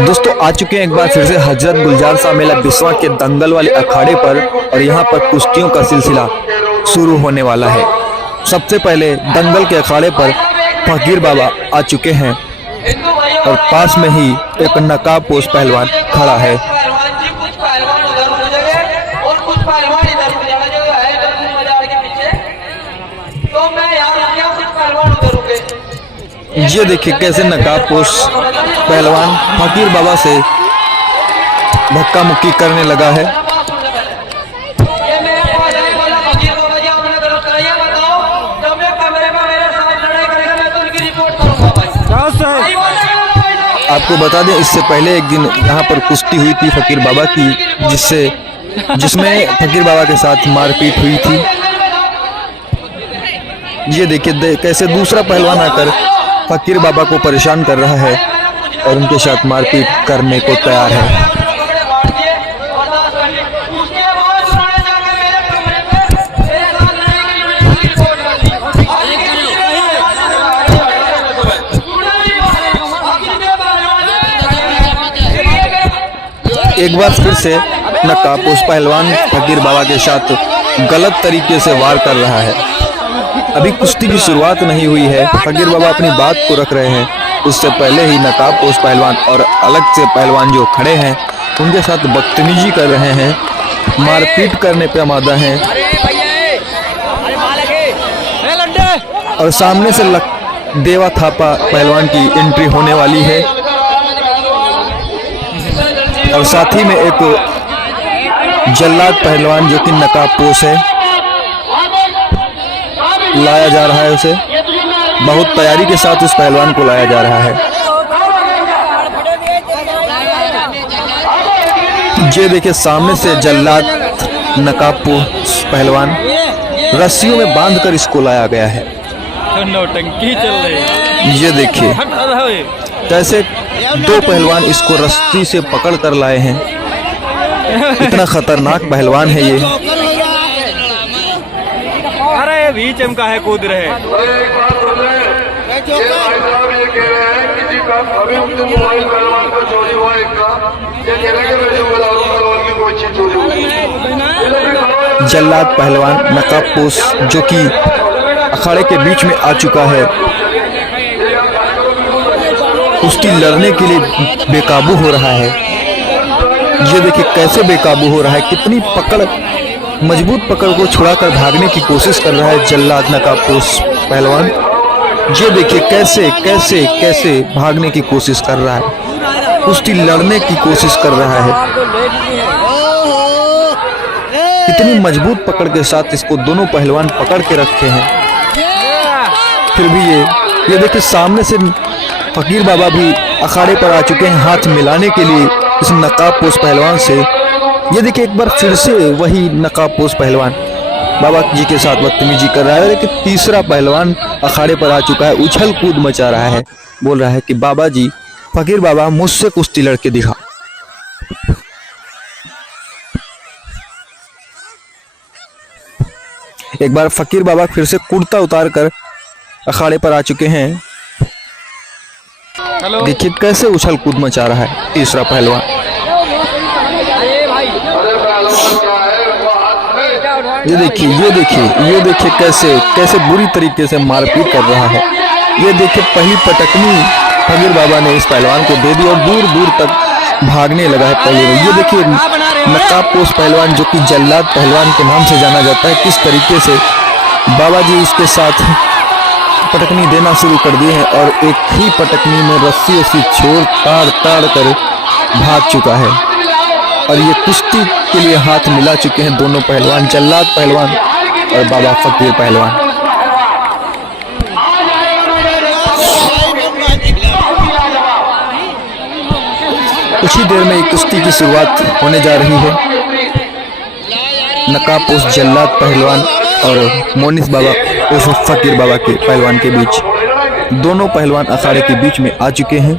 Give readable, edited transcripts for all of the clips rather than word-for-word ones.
दोस्तों आ चुके हैं एक बार फिर से हजरत गुलजार शाह मेला बिस्वा के दंगल वाले अखाड़े पर और यहाँ पर कुश्तियों का सिलसिला शुरू होने वाला है। सबसे पहले दंगल के अखाड़े पर फकीर बाबा आ चुके हैं और पास में ही एक नकाबपोश पहलवान खड़ा है। ये देखिए कैसे नकाबपोश पहलवान फकीर बाबा से धक्का मुक्की करने लगा है। आपको बता दें इससे पहले एक दिन यहाँ पर कुश्ती हुई थी फकीर बाबा की, जिसमें फकीर बाबा के साथ मारपीट हुई थी। ये देखिए कैसे दूसरा पहलवान आकर फकीर बाबा को परेशान कर रहा है और उनके साथ मारपीट करने को तैयार है। एक बार फिर से नकाबपोश पहलवान फकीर बाबा के साथ गलत तरीके से वार कर रहा है। अभी कुश्ती की शुरुआत नहीं हुई है, फकीर बाबा अपनी बात को रख रहे हैं। उससे पहले ही नकाबपोश पहलवान और अलग से पहलवान जो खड़े हैं उनके साथ बदतमीजी कर रहे हैं, मारपीट करने पे आमादा हैं। और सामने से देवा थापा पहलवान की एंट्री होने वाली है और साथ ही में एक जल्लाद पहलवान जो कि नकाबपोश है लाया जा रहा है। उसे बहुत तैयारी के साथ उस पहलवान को लाया जा रहा है। ये देखिए सामने से जल्लाद नकाबपोश पहलवान रस्सियों में बांधकर इसको लाया गया है। नौटंकी चल रही है। ये देखिए कैसे दो पहलवान इसको रस्सी से पकड़ कर लाए हैं। इतना खतरनाक पहलवान है ये। अरे भी चमका है, कूद रहे। जल्लाद पहलवान नकाबपोश जो कि अखाड़े के बीच में आ चुका है, कुश्ती लड़ने के लिए बेकाबू हो रहा है। ये देखिए कैसे बेकाबू हो रहा है, कितनी पकड़, मजबूत पकड़ को छुड़ाकर भागने की कोशिश कर रहा है जल्लाद नकाबपोश पहलवान। ये देखिए कैसे कैसे कैसे भागने की कोशिश कर रहा है, कुश्ती लड़ने की कोशिश कर रहा है। इतनी मजबूत पकड़ के साथ इसको दोनों पहलवान पकड़ के रखे हैं, फिर भी ये देखिए सामने से फकीर बाबा भी अखाड़े पर आ चुके हैं हाथ मिलाने के लिए इस नकाबपोश पहलवान से। ये देखिए एक बार फिर से वही नकाबपोश पहलवान बाबा जी के साथ बदतमीजी कर रहा है। लेकिन तीसरा पहलवान अखाड़े पर आ चुका है, उछल कूद मचा रहा है, बोल रहा है कि बाबा जी, फकीर बाबा मुझसे कुश्ती लड़के दिखा। एक बार फकीर बाबा फिर से कुर्ता उतार कर अखाड़े पर आ चुके हैं। देखिए कैसे उछल कूद मचा रहा है तीसरा पहलवान। ये देखिए कैसे कैसे बुरी तरीके से मारपीट कर रहा है। ये देखिए पहली पटकनी फकीर बाबा ने इस पहलवान को दे दी और दूर दूर तक भागने लगा है पहले। ये देखिए नकाबपोश पहलवान जो कि जल्लाद पहलवान के नाम से जाना जाता है, किस तरीके से बाबा जी इसके साथ पटकनी देना शुरू कर दिए हैं और एक ही पटकनी में रस्सी से छोड़ ताड़ कर भाग चुका है। और ये कुश्ती के लिए हाथ मिला चुके हैं दोनों पहलवान, जल्लाद पहलवान और बाबा फकीर पहलवान। कुछ ही देर में एक कुश्ती की शुरुआत होने जा रही है। नकाबपोश जल्लाद पहलवान और मोनिस बाबा उस फकीर बाबा के पहलवान के बीच। दोनों पहलवान अखाड़े के बीच में आ चुके हैं।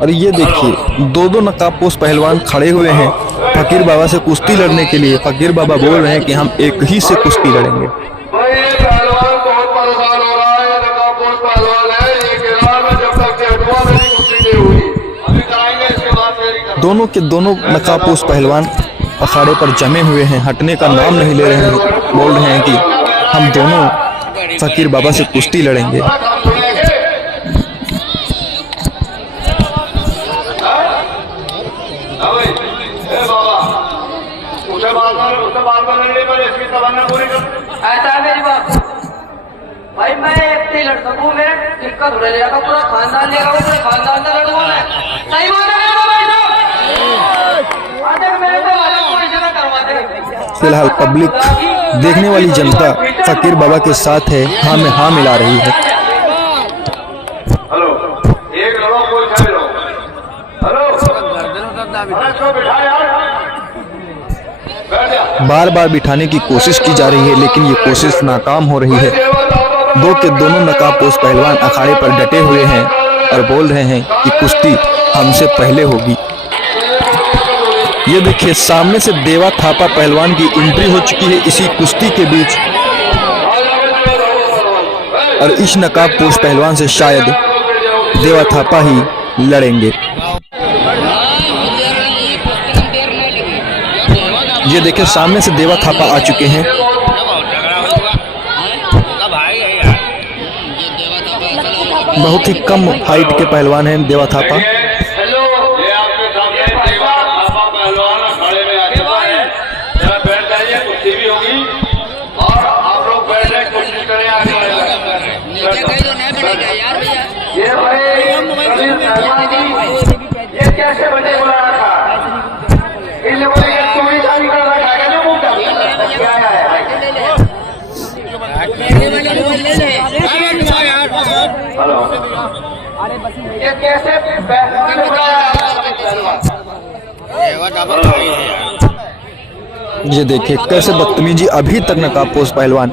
और ये देखिए दो नकाबपोश पहलवान खड़े हुए हैं फकीर बाबा से कुश्ती लड़ने के लिए। फकीर बाबा बोल रहे हैं कि हम एक ही से कुश्ती लड़ेंगे। दोनों के दोनों नकाबपोश पहलवान अखाड़े पर जमे हुए हैं, हटने का नाम नहीं ले रहे हैं। बोल रहे हैं कि हम दोनों फकीर बाबा से कुश्ती लड़ेंगे। ऐसा है मेरी बात भाई, मैं एक ही लड़का हूँ, मैं दिक्कत हो रही है, पूरा खानदान लेगा, पूरे खानदान का लड़का हूँ मैं। सही बात है भाई साहब, मेरे को कोई जगह करवा दे। फिलहाल पब्लिक, देखने वाली जनता फकीर बाबा के साथ है, हाँ में हाँ मिला रही है। हेलो, एक लड़ो कोई खड़े रहो। हेलो, अरे तो बिठा यार, बार बार बिठाने की कोशिश की जा रही है, लेकिन ये कोशिश नाकाम हो रही है। दो के दोनों नकाबपोश पहलवान अखाड़े पर डटे हुए हैं और बोल रहे हैं कि कुश्ती हमसे पहले होगी। ये देखिए सामने से देवा थापा पहलवान की एंट्री हो चुकी है इसी कुश्ती के बीच, और इस नकाबपोश पहलवान से शायद देवा थापा ही लड़ेंगे। ये देखिए सामने से देवा थापा आ चुके हैं। बहुत ही कम हाइट के पहलवान हैं देवा थापा। हेलो, ये आपके सामने देवा थापा पहलवान अखाड़े में आ चुका है। जरा बैठ जाइए, कुश्ती भी होगी और आप लोग बैठने की कोशिश करें आगे। ये भाई ये कैसे बने बुला रखा, इन लोगों ने सुविधा निकल रखा है ना, मुंह क्या है हेलो, ये कैसे ये देखिए कैसे बदतमीजी अभी तक नकाबपोश पहलवान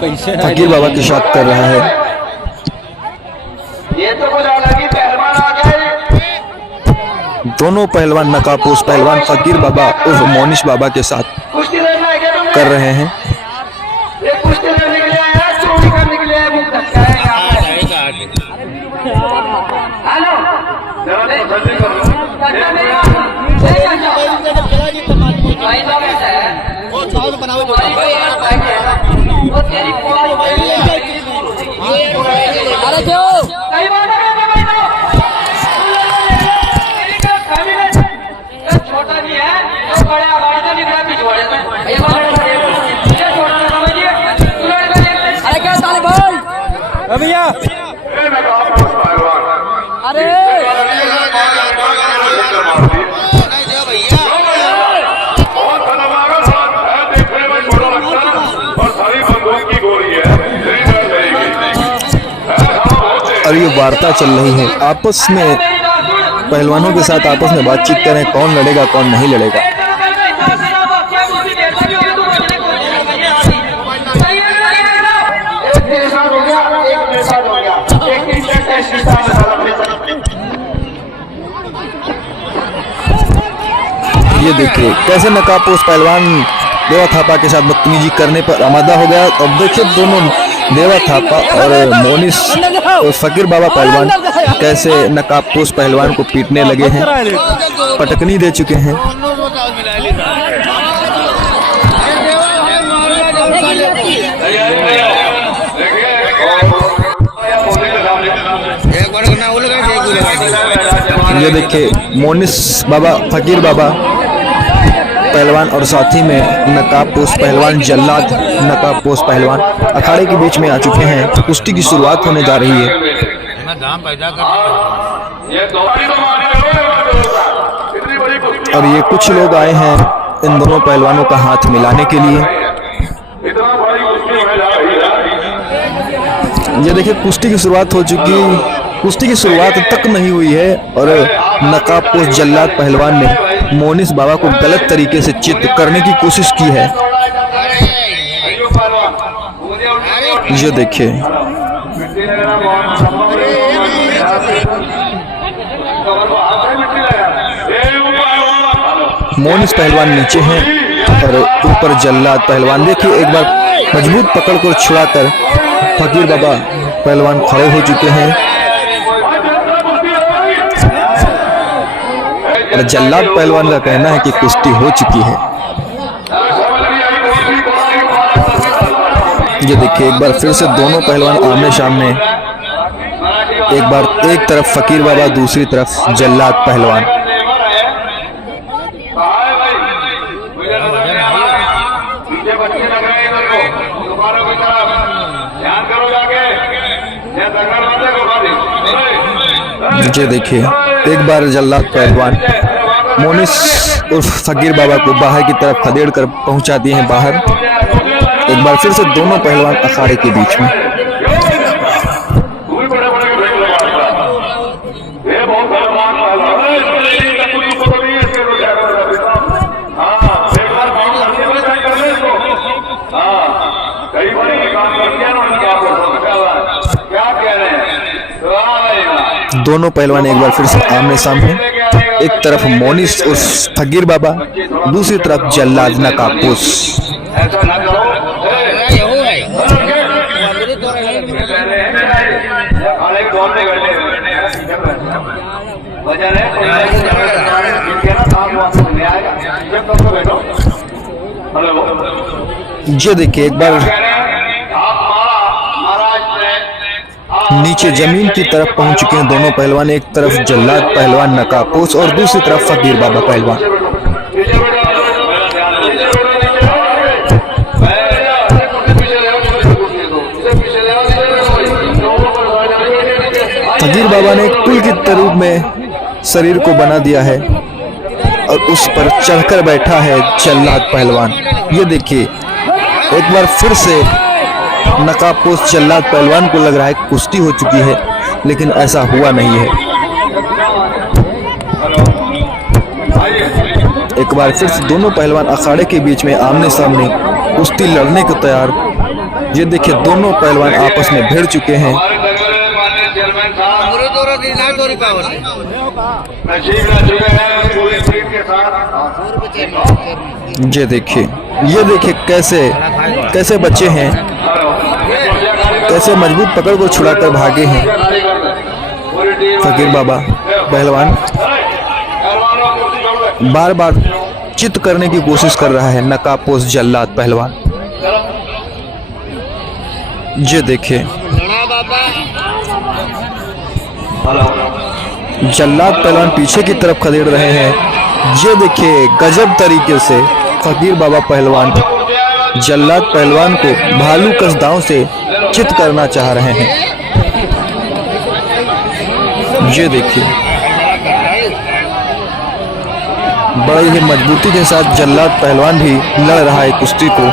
फकीर बाबा के साथ कर रहा है। ये तो कुछ अलग ही पहलवान आ गए। दोनों पहलवान नकाबपोश पहलवान फकीर बाबा उर्फ मोनिश बाबा के साथ कुश्ती लड़ना है क्या तुमने? कर रहे हैं। ये कुश्ती लड़ने के लिए आया, चोरी करने के लिए मुंह धक्काएगा। हेलो, जरा तो जल्दी करो। भाई साहब ऐसा है, वो चावल बनाओ जो वो तेरी अरे क्यों सही बात है भाई साहब, छोटा भी है तो बड़े आवाज से निकला पिछवाड़े में। ये छोटा ना समझिए, अरे क्या साले भाई भैया, अरे और ये वार्ता चल रही है आपस में, पहलवानों के साथ आपस में बातचीत करें कौन लड़ेगा कौन नहीं लड़ेगा। ये देखिए कैसे नकाबपोश पहलवान देवा थापा के साथ बदतमीजी करने पर आमादा हो गया। अब देखिए दोनों देवा थापा और मोनिश और फकीर बाबा पहलवान कैसे नकाबपोश पहलवान को पीटने लगे हैं, पटकनी दे चुके हैं। ये देखिए मोनिश बाबा, फकीर बाबा पहलवान और साथी में नकाबपोश पहलवान जल्लाद नकाबपोश पहलवान अखाड़े के बीच में आ चुके हैं। कुश्ती की शुरुआत होने जा रही है। और ये कुछ लोग आए हैं इन दोनों पहलवानों का हाथ मिलाने के लिए। ये देखिए कुश्ती की शुरुआत हो चुकी, कुश्ती की शुरुआत तक नहीं हुई है और नकाबपोश जल्लाद पहलवान ने मोनिस बाबा को गलत तरीके से चित करने की कोशिश की है। ये देखिए मोनिस पहलवान नीचे हैं और ऊपर जल्लाद पहलवान। देखिए एक बार मजबूत पकड़ को छुड़ाकर फकीर बाबा पहलवान खड़े हो चुके हैं और जल्लाद पहलवान का कहना है कि कुश्ती हो चुकी है। ये देखिए एक बार फिर से दोनों पहलवान आमने सामने, एक बार एक तरफ फकीर बाबा दूसरी तरफ जल्लाद पहलवान। ये देखिए एक बार जल्लाद पहलवान मोनिस उर्फ फकीर बाबा को बाहर की तरफ खदेड़ कर पहुंचा दिए हैं बाहर। एक बार फिर से दोनों पहलवान अखाड़े के बीच में। दोनों पहलवान एक बार फिर से आमने सामने, एक तरफ मोनिस उर्फ फकीर बाबा, दूसरी तरफ जल्लाद नकाबपोश। ये देखिए एक बार नीचे जमीन की तरफ पहुंच चुके हैं दोनों पहलवान। एक तरफ जल्लाद पहलवान नकाबपोश और दूसरी तरफ फकीर बाबा पहलवान। फकीर बाबा ने एक पुल के रूप में शरीर को बना दिया है और उस पर चढ़कर बैठा है जल्लाद पहलवान। ये देखिए एक बार फिर से नकाबपोश जल्लाद पहलवान को लग रहा है कुश्ती हो चुकी है, लेकिन ऐसा हुआ नहीं है। एक बार फिर से दोनों पहलवान अखाड़े के बीच में आमने सामने कुश्ती लड़ने को तैयार। ये देखिए दोनों पहलवान आपस में भिड़ चुके हैं। ये देखिए कैसे बच्चे हैं, कैसे मजबूत पकड़ को छुड़ाकर भागे हैं फकीर बाबा पहलवान। बार बार चित करने की कोशिश कर रहा है नकाबपोश जल्लाद पहलवान। ये देखिए जल्लाद पहलवान पीछे की तरफ खदेड़ रहे हैं। ये देखिए गजब तरीके से फकीर बाबा पहलवान जल्लाद पहलवान को भालू कसदाओं से चित करना चाह रहे हैं। ये देखिए बड़ी ही मजबूती के साथ जल्लाद पहलवान भी लड़ रहा है कुश्ती को।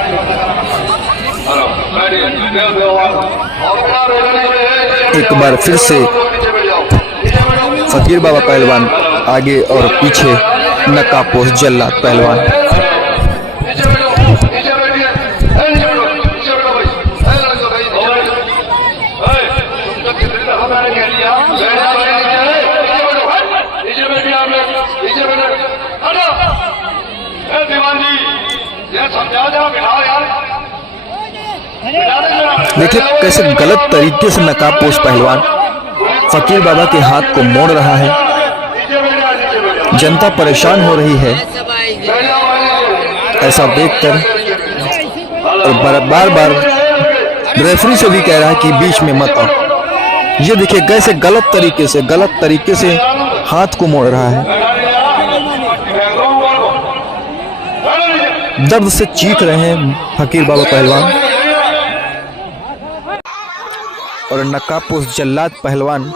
एक बार फिर से फकीर बाबा पहलवान आगे और पीछे नकाबपोश जल्लाद पहलवान। देखिए कैसे गलत तरीके से नकाबपोश पहलवान फकीर बाबा के हाथ को मोड़ रहा है। जनता परेशान हो रही है ऐसा देखकर, और बार बार रेफरी से भी कह रहा है कि बीच में मत आओ। ये देखिए कैसे गलत तरीके से हाथ को मोड़ रहा है। दर्द से चीख रहे हैं फकीर बाबा पहलवान, और नकाबपोश जल्लाद पहलवान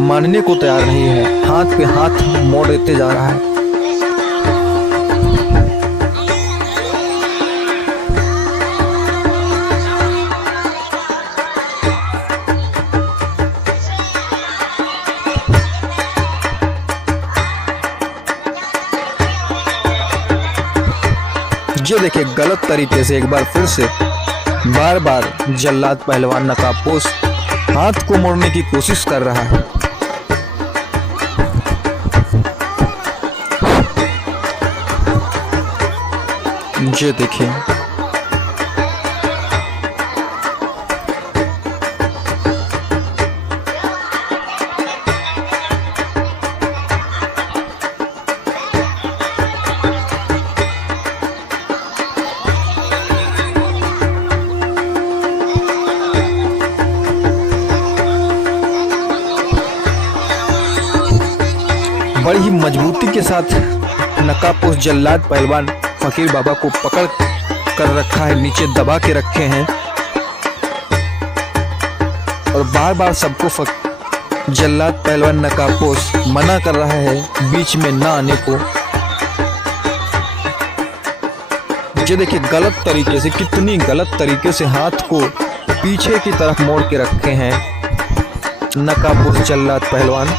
मानने को तैयार नहीं है, हाथ पे हाथ मोड़ देते जा रहा है। ये देखिए गलत तरीके से एक बार फिर से बार बार जल्लाद पहलवान नकाबपोश हाथ को मोड़ने की कोशिश कर रहा है। ये देखिए बड़ी ही मजबूती के साथ नकाबपोश जल्लाद पहलवान फकीर बाबा को पकड़ कर रखा है, नीचे दबा के रखे हैं और बार बार सबको जल्लाद पहलवान नकाबपोश मना कर रहा है बीच में ना आने को। ये देखिए गलत तरीके से, कितनी गलत तरीके से हाथ को पीछे की तरफ मोड़ के रखे हैं नकाबपोश जल्लाद पहलवान।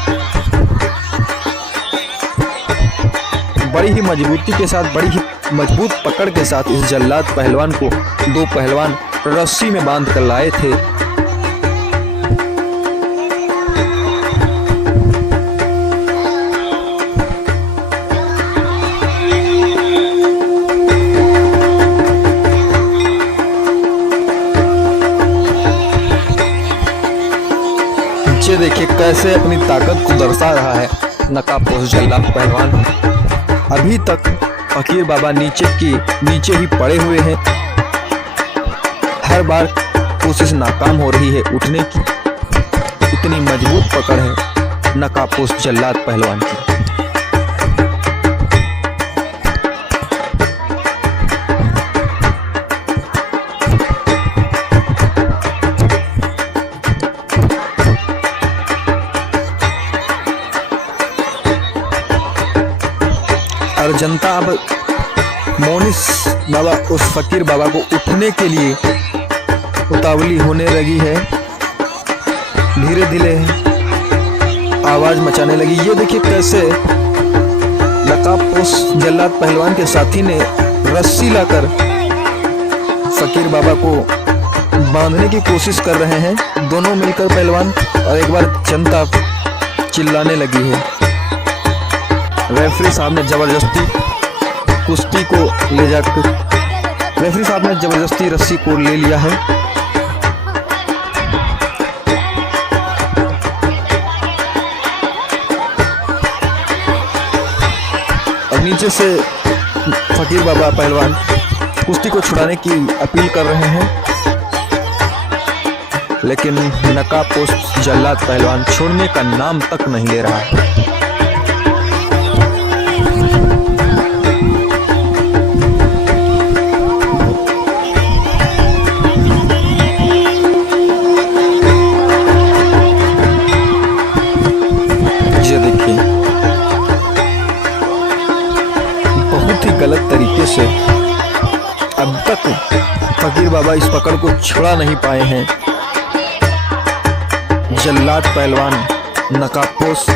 बड़ी ही मजबूती के साथ, बड़ी ही मजबूत पकड़ के साथ इस जल्लाद पहलवान को दो पहलवान रस्सी में बांध कर लाए थे। ये देखिए कैसे अपनी ताकत को दर्शा रहा है नकाबपोश जल्लाद पहलवान। अभी तक फकीर बाबा नीचे ही पड़े हुए हैं। हर बार कोशिश नाकाम हो रही है उठने की, इतनी मजबूत पकड़ है नकाबपोश जल्लाद पहलवान की। और जनता अब मोनिस बाबा उस फकीर बाबा को उठने के लिए उतावली होने लगी है, धीरे धीरे आवाज मचाने लगी। ये देखिए कैसे नकाबपोश जल्लाद पहलवान के साथी ने रस्सी लाकर फकीर बाबा को बांधने की कोशिश कर रहे हैं दोनों मिलकर पहलवान, और एक बार जनता चिल्लाने लगी है। रेफरी साहब ने जबरदस्ती कुश्ती को ले जाकर रेफरी साहब ने जबरदस्ती रस्सी को ले लिया है। और नीचे से फकीर बाबा पहलवान कुश्ती को छुड़ाने की अपील कर रहे हैं, लेकिन नकाबपोश जल्लाद पहलवान छोड़ने का नाम तक नहीं ले रहा है। गलत तरीके से अब तक फकीर बाबा इस पकड़ को छुड़ा नहीं पाए हैं। जल्लाद पहलवान नकाबपोश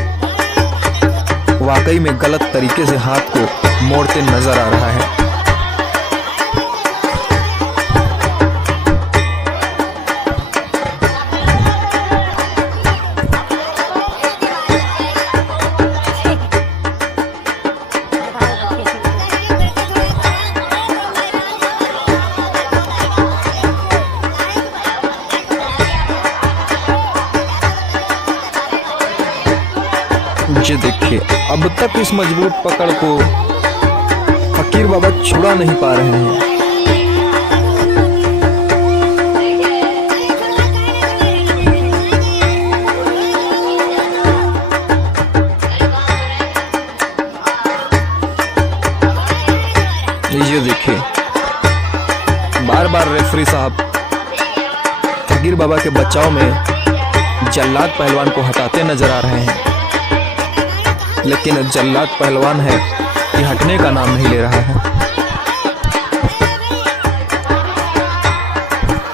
वाकई में गलत तरीके से हाथ को मोड़ते नजर आ रहा है। ये देखिए अब तक इस मजबूत पकड़ को फकीर बाबा छुड़ा नहीं पा रहे हैं। ये देखिए बार बार रेफरी साहब फकीर बाबा के बचाव में जल्लाद पहलवान को हटाते नजर आ रहे हैं, लेकिन जल्लाद पहलवान है कि हटने का नाम नहीं ले रहा है।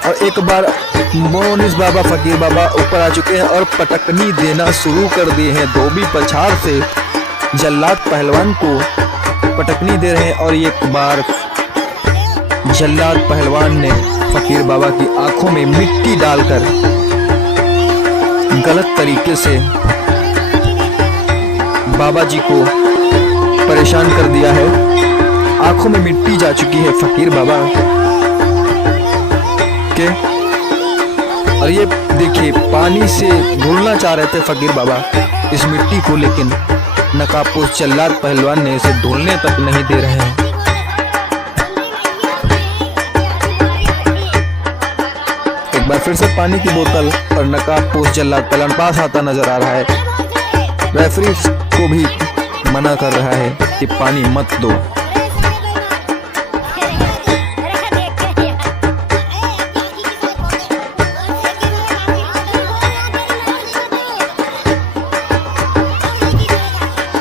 और एक बार मोनिस बाबा फकीर बाबा ऊपर आ चुके हैं और पटकनी देना शुरू कर दिए हैं। धोबी पछाड़ से जल्लाद पहलवान को पटकनी दे रहे हैं और एक बार जल्लाद पहलवान ने फकीर बाबा की आंखों में मिट्टी डालकर गलत तरीके से बाबा जी को परेशान कर दिया है। आंखों में मिट्टी जा चुकी है फकीर बाबा के। और ये देखिए पानी से धुलना चाह रहे थे फकीर बाबा इस मिट्टी को, लेकिन नकाबपोश जल्लाद पहलवान ने इसे धुलने तक नहीं दे रहे हैं। एक बार फिर से पानी की बोतल और नकाबपोश जल्लाद पहलवान पास आता नजर आ रहा है। रेफरी को भी मना कर रहा है कि पानी मत दो।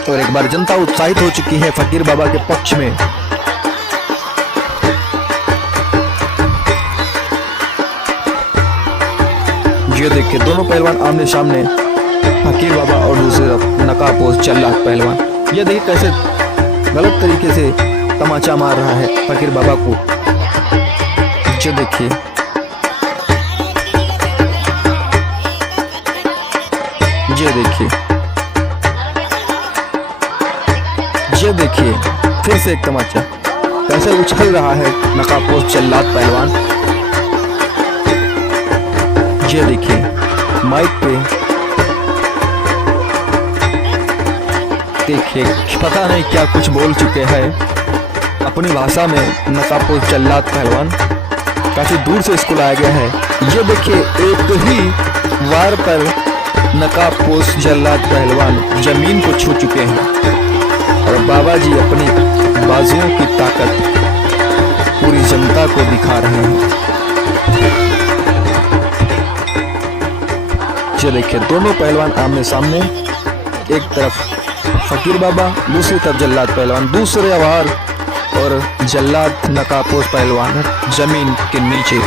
और एक बार जनता उत्साहित हो चुकी है फकीर बाबा के पक्ष में। ये देखिए दोनों पहलवान आमने सामने, फकीर बाबा और दूसरी तरफ नकाबपोश जल्लाद पहलवान। ये देखिए कैसे गलत तरीके से तमाचा मार रहा है फकीर बाबा को। ये देखिए ये देखिए फिर से एक तमाचा कैसे उछल रहा है नकाबपोश जल्लाद पहलवान। ये देखिए माइक पे देखिए पता नहीं क्या कुछ बोल चुके हैं अपनी भाषा में नकाबपोश जल्लाद पहलवान। काफी दूर से इसको लाया गया है। ये देखिए एक ही वार पर नकाबपोश जल्लाद पहलवान जमीन को छू चुके हैं और बाबा जी अपनी बाजुओं की ताकत पूरी जनता को दिखा रहे हैं। ये देखिए दोनों पहलवान आमने सामने, एक तरफ फकीर बाबा दूसरी तरफ जल्लाद पहलवान। दूसरे वार और जल्लाद नकाबपोश पहलवान जमीन के नीचे।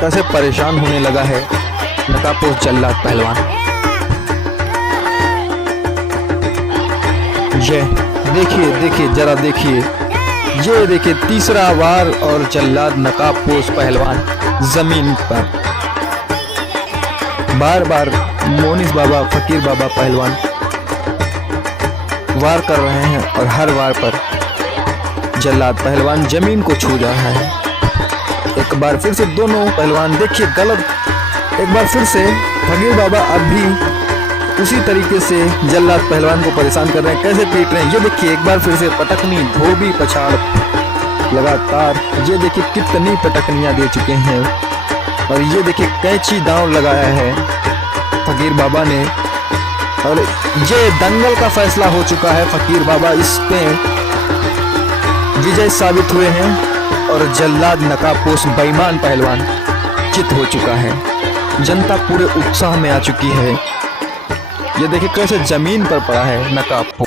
कैसे परेशान होने लगा है नकाबपोश जल्लाद पहलवान। ये देखिए जरा देखिए, ये देखिए तीसरा वार और जल्लाद नकाबपोश पहलवान जमीन पर। बार बार मोनिस बाबा फकीर बाबा पहलवान वार कर रहे हैं और हर वार पर जल्लाद पहलवान जमीन को छू रहा है। एक बार फिर से दोनों पहलवान देखिए गलत। एक बार फिर से फकीर बाबा अब भी उसी तरीके से जल्लाद पहलवान को परेशान कर रहे हैं, कैसे पीट रहे हैं। ये देखिए एक बार फिर से पटकनी, धोबी, पछाड़ लगातार। ये देखिए कितनी पटकनियां दे चुके हैं और ये देखिए कैंची दांव लगाया है फकीर बाबा ने। और ये दंगल का फैसला हो चुका है। फकीर बाबा इस पे विजय साबित हुए हैं और जल्लाद नकाबपोश बेईमान पहलवान चित हो चुका है। जनता पूरे उत्साह में आ चुकी है। ये देखिए कैसे जमीन पर पड़ा है नकाबपोश।